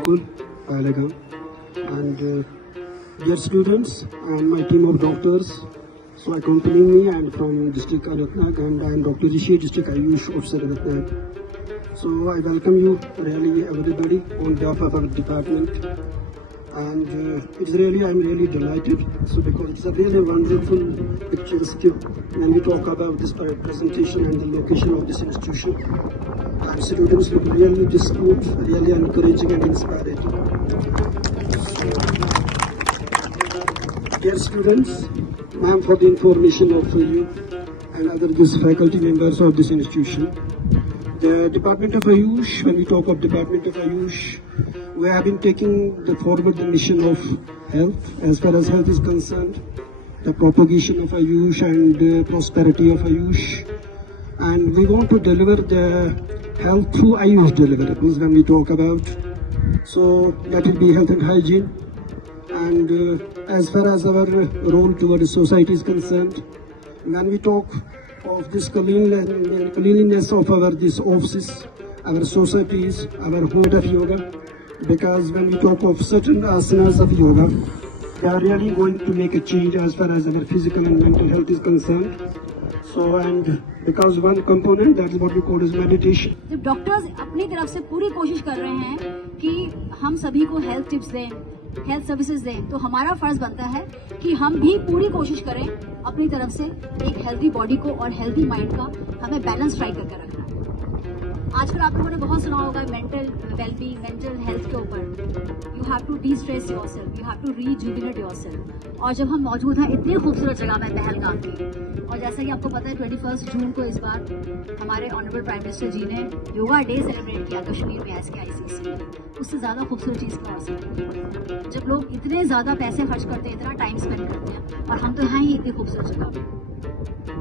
School, Pahalgam. And dear students and my team of doctors, so accompanying me and from District Anantnag, and I am Dr. Rishi, District Ayush Officer Anantnag. So I welcome you really everybody on behalf of our department. And I'm really delighted. So because it's a really wonderful picturesque when we talk about this presentation and the location of this institution. And students look really disposed, really encouraging and inspiring. Dear students, ma'am, for the information of you and other faculty members of this institution, the Department of Ayush, when we talk of Department of Ayush, we have been taking forward the mission of health. As far as health is concerned, the propagation of Ayush and prosperity of Ayush. And we want to deliver the health through Ayush deliverables when we talk about. So that will be health and hygiene. And as far as our role towards society is concerned, when we talk of this cleanliness of our offices, our societies, our home of yoga, because when we talk of certain asanas of yoga, they are really going to make a change as far as our physical and mental health is concerned. So, and because one component, that is what we call as meditation. जब doctors अपनी तरफ से पूरी कोशिश कर रहे हैं कि हम सभी को हेल्थ टिप्स दें, हेल्थ सर्विसेज दें, तो हमारा फर्ज बनता है कि हम भी पूरी कोशिश करें अपनी तरफ से एक हेल्दी बॉडी को और हेल्दी माइंड का हमें बैलेंस स्ट्राइक करके रखना। आजकल आप लोगों ने बहुत सुना होगा मेंटल वेलबींग, मेंटल हेल्थ के ऊपर। You have to destress yourself, you have to rejuvenate yourself. और जब हम मौजूद हैं इतनी खूबसूरत जगह में पहलगाम की, और जैसा कि आपको पता है 21 जून को इस बार हमारे ऑनरेबल प्राइम मिनिस्टर जी ने योगा डे सेलिब्रेट किया कश्मीर में SKICC में। उससे ज्यादा खूबसूरत चीज क्या हो सकती है जब लोग इतने ज्यादा पैसे खर्च करते हैं, इतना टाइम स्पेंड करते हैं, और हम तो हैं ही इतनी खूबसूरत जगह।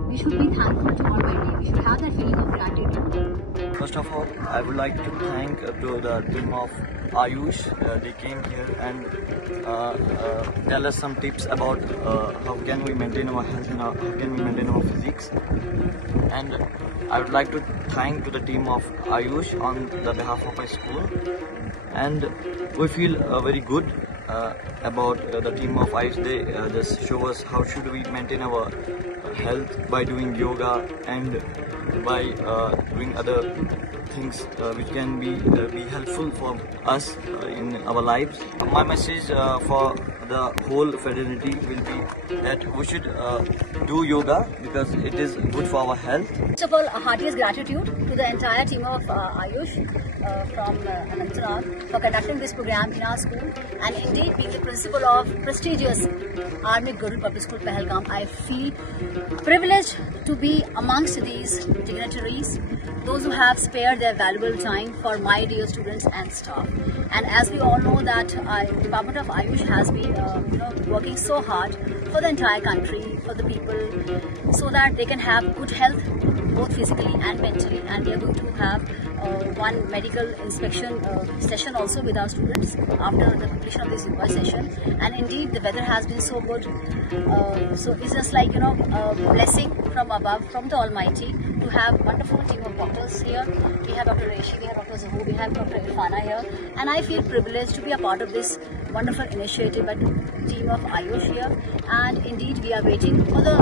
We should be thankful to Almighty. We should have that feeling of gratitude. First of all, I would like to thank to the team of Ayush. They came here and tell us some tips about how can we maintain our health and how can we maintain our physiques. And I would like to thank to the team of Ayush on the behalf of my school. And we feel very good about the team of Ayush. They just show us how should we maintain our health by doing yoga and by doing other things which can be helpful for us in our lives. My message for the whole fraternity will be that we should do yoga because it is good for our health. First of all, heartiest gratitude to the entire team of Ayush from Anantnag for conducting this program in our school, and indeed being the principal of prestigious Army Gurul Public School Pahalgam. I feel privileged to be amongst these dignitaries, those who have spared their valuable time for my dear students and staff. And as we all know that Department of Ayush has been working so hard for the entire country, for the people, so that they can have good health both physically and mentally. And we are going to have one medical inspection session also with our students after the completion of this yoga session. And indeed the weather has been so good, so it's just like a blessing from above, from the Almighty, to have wonderful team of doctors here. We have Dr. Rishi, we have Dr. Zahu, we have Dr. Irfana here, and I feel privileged to be a part of this wonderful initiative by the team of Ayush here. And indeed we are waiting for the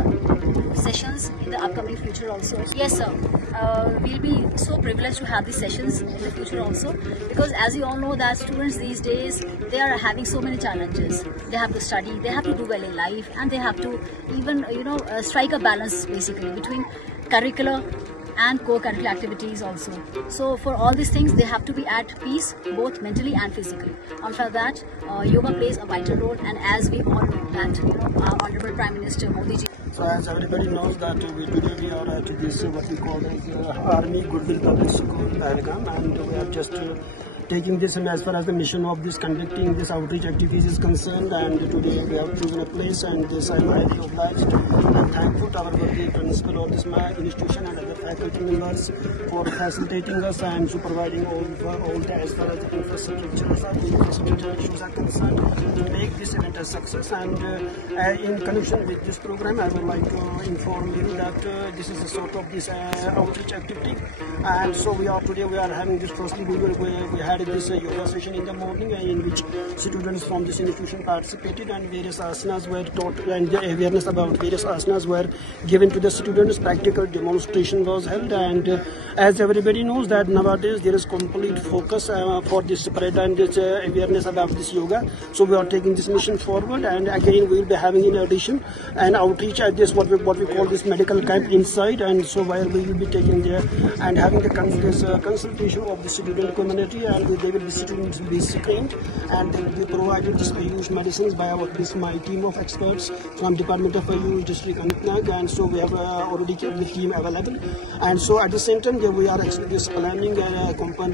sessions in the upcoming future also. Yes sir, we'll be so privileged to have these sessions in the future also, because as you all know that students these days, they are having so many challenges. They have to study, they have to do well in life, and they have to even strike a balance basically between curricular and co-curricular activities also. So for all these things, they have to be at peace both mentally and physically. And for that, yoga plays a vital role. And as we all know that our Honorable Prime Minister Modi ji. So as everybody knows that today we are at this what we call as Army Goodwill Public School Pahalgam, and we are just taking this as far as the mission of this conducting this outreach activities is concerned. And today we have chosen a place, and this I am highly obliged and thankful to our worthy principal of this institution and other faculty members for facilitating us and to providing all the as far as the infrastructure issues are concerned to make this event a success. And in connection with this program, I would like to inform you that this is a sort of this outreach activity. And so today we are having this. Firstly, we had this yoga session in the morning, in which students from this institution participated, and various asanas were taught, and the awareness about various asanas were given to the students. Practical demonstration was held, and as everybody knows that nowadays there is complete focus for this spread and this awareness about this yoga. So we are taking this mission forward, and again we will be having in addition an outreach at this what we call this medical camp inside, and so where we will be taking there and having the consultation of the student community, and they will be screened, and they will be provided this Ayush medicines by my team of experts from Department of Ayush, District Anantnag, and so we have already kept the team available. And so at the same time, we are actually just planning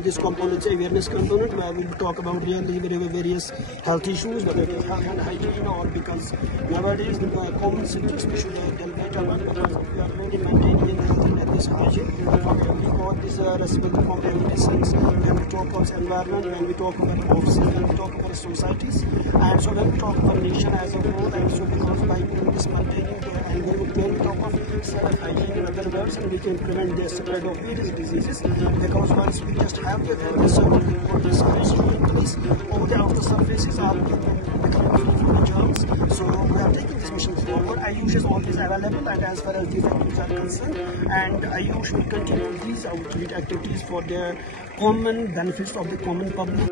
this components awareness component, where we will talk about really various health issues, whether it is health and hygiene, or because nowadays the common symptoms we should delegate about, because we are really maintaining health and this hygiene. We call this respect from medicines, when we talk about environment, when we talk about offices, when we talk about societies, and so when we talk about nation as a whole, and so because by doing this maintaining and when we talk of self-hygiene in other words, and we can prevent the spread of various diseases, because once we just have the awareness about the surface all the outer surfaces are becoming free from the germs. So we are taking this mission forward. Ayush is always available, and as far as these activities are concerned, and Ayush will continue these outreach activities for the common benefits of the common public,